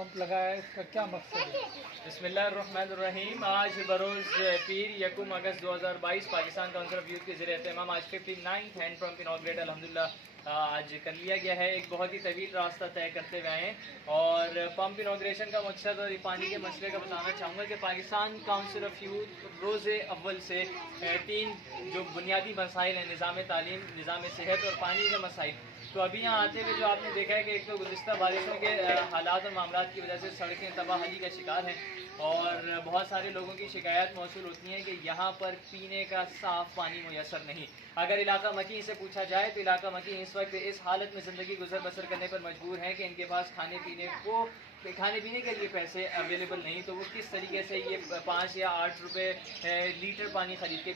Pump लगाया है, इसका क्या मकसद है? बिस्मिल्लाहिर्रहमानिर्रहीम। आज बरोज़ पीर यकम अगस्त 2022 पाकिस्तान काउंसिल ऑफ यूथ के ज़रिए एहतमाम आज 59th हैंड पंप इनॉग्रेट अल्हम्दुलिल्लाह आज कर लिया गया है। एक बहुत ही तवील रास्ता तय करते हुए आए हैं और पंप इनॉग्रेशन का मकसद और पानी के मसले का बताना चाहूँगा कि पाकिस्तान काउंसिल ऑफ यूथ रोज़े अव्वल से 3 जो बुनियादी मसाइल हैं, निज़ाम तालीम, निज़ाम सेहत और पानी के मसाइल, तो अभी यहाँ आते हुए जो आपने देखा है कि एक तो गुज़िश्ता बारिशों के हालात और मामला की वजह से सड़कें तबाही का शिकार हैं और बहुत सारे लोगों की शिकायत मौसूल होती हैं कि यहाँ पर पीने का साफ़ पानी मुयसर नहीं। अगर इलाका मकी से पूछा जाए तो इलाका मकी इस वक्त इस हालत में ज़िंदगी गुजर बसर करने पर मजबूर हैं कि इनके पास खाने पीने के लिए पैसे अवेलेबल नहीं, तो वो किस तरीके से ये 5 या 8 रुपए लीटर पानी ख़रीद के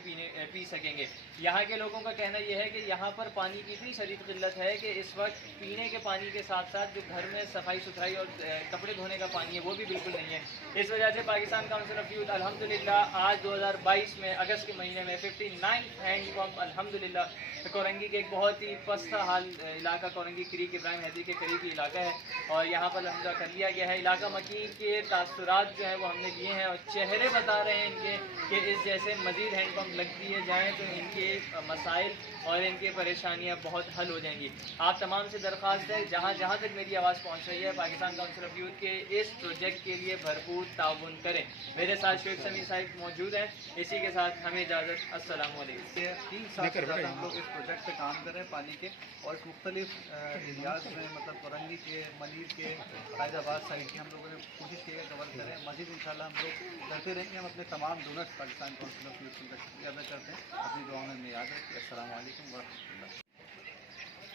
पी सकेंगे। यहाँ के लोगों का कहना यह है कि यहाँ पर पानी की इतनी शदीद किल्लत है कि इस वक्त पीने के पानी के साथ साथ जो घर में सफाई सुथराई और कपड़े धोने का पानी है वो भी बिल्कुल नहीं है। इस वजह से पाकिस्तान काउंसिल ऑफ यूथ अल्हम्दुलिल्लाह आज 2022 में अगस्त के महीने में 59th हैंड पंप अल्हम्दुलिल्लाह कोरंगी के एक बहुत ही पस्ता हाल इलाका कोरंगी क्रीक इब्राहिम हैदरी के करीबी इलाका है और यहाँ पर अल्हम्दुलिल्लाह कर लिया गया है। इलाका मकी के तासुरात जो है वो हमने लिए हैं और चेहरे बता रहे हैं इनके कि इस जैसे मज़ीद हैंड पंप लग दिए जाएँ तो इनके मसाइल और इनकी परेशानियाँ बहुत हल हो जाएंगी। आप तमाम से दरख्वास्त है, जहाँ तक मेरी आवाज़ पहुँच रही है, पाकिस्तान काउंसिल ऑफ यूथ के इस प्रोजेक्ट के लिए भरपूर ताउन करें। मेरे साथ शेख समीर साहिब मौजूद हैं। इसी के साथ हमें इजाज़त। अस्सलाम वालेकुम। 3 साल से ज़्यादा हम लोग इस प्रोजेक्ट पे काम कर रहे हैं पानी के और मुख्तलिफ एरियाज़ में, मतलब कोरंगी के, मलिर के, फैज़ाबाद साइड की हम लोगों ने कोशिश की है कवर करें। मज़ीद इंशाल्लाह हम लोग करते रहेंगे। हम अपने तमाम donors Pakistan council of youth का शुक्रिया अदा करते हैं। अपनी दुआ में याद रखिए। अस्सलाम वालेकुम वरहमतुल्लाह।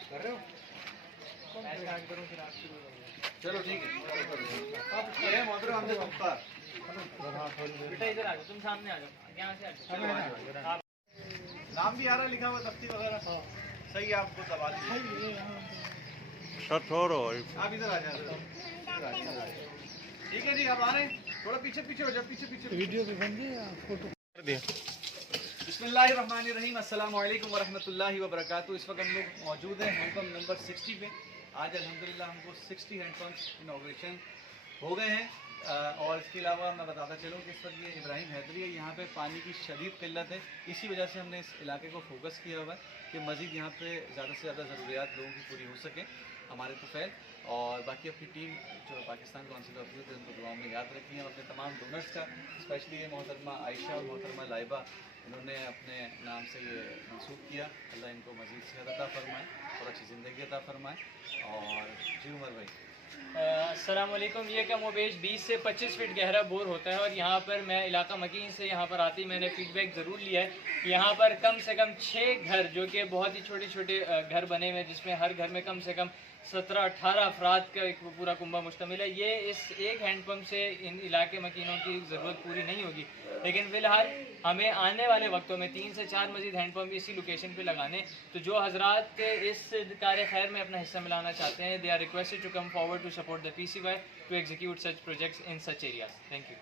कर रहे हो? चलो ठीक है। आप हमने बेटा इधर आ जाओ, तुम सामने आ जाओ, यहाँ से आ जाओ। नाम भी आ रहा लिखा हुआ तफ्ती वगैरह सही है, आपको दबा दीजिए। आप इधर आ जाए। ठीक है जी, आप आ रहे हैं, थोड़ा पीछे हो जाओ, पीछे वीडियो भी बन गई या फोटो कर दिया? बिस्मिल्लाहिर्रहमानिर्रहीम। अस्सलाम वालेकुम वरहमतुल्लाहि वबरकातुहू। इस वक्त हम लोग मौजूद हैं हैंडपम्प नंबर 60 पे। आज अल्हम्दुलिल्लाह हमको 60 हैंडपम्प इनॉग्रेशन हो गए हैं और इसके अलावा मैं बताता चलूँ कि इस वक्त ये इब्राहिम हैदरी है, यहाँ पे पानी की शदीद किल्लत है। इसी वजह से हमने इस इलाके को फोकस किया हुआ है कि मज़ीद यहाँ पे ज़्यादा से ज़्यादा ज़रूरियात लोगों की पूरी हो सके हमारे तुफ़ैल। और बाकी अपनी टीम जो पाकिस्तान काउंसिल ऑफ यूथ है उनको दुआओं में याद रखी है। अपने तमाम डोनर्स का, स्पेशली ये मोहतरमा आयशा और मोहतरमा लाइबा, इन्होंने अपने नाम से ये मंसूब किया। अल्लाह इनको मज़ीद सेहत अता फ़रमाए और अच्छी ज़िंदगी अता फ़रमाए। और जी उमर भाई। अस्सलाम वालेकुम। ये कम वेज 20 से 25 फीट गहरा बोर होता है और यहाँ पर मैं इलाका मकीन से यहाँ पर आती मैंने फीडबैक ज़रूर लिया है। यहाँ पर कम से कम 6 घर जो कि बहुत ही छोटे छोटे घर बने हुए हैं, जिसमें हर घर में कम से कम 17-18 अफराद का एक पूरा कुंबा मुश्तमिल है। ये इस एक हैंडपम्प से इन इलाके मकीनों की ज़रूरत पूरी नहीं होगी, लेकिन फ़िलहाल हमें आने वाले वक्तों में 3 से 4 मज़ीद हैंडपम्प इसी लोकेशन पे लगाने। तो जो हज़रात इस कार्य खैर में अपना हिस्सा मिलाना चाहते हैं, they are requested to come forward to support the PCY to execute such projects in such areas. Thank you.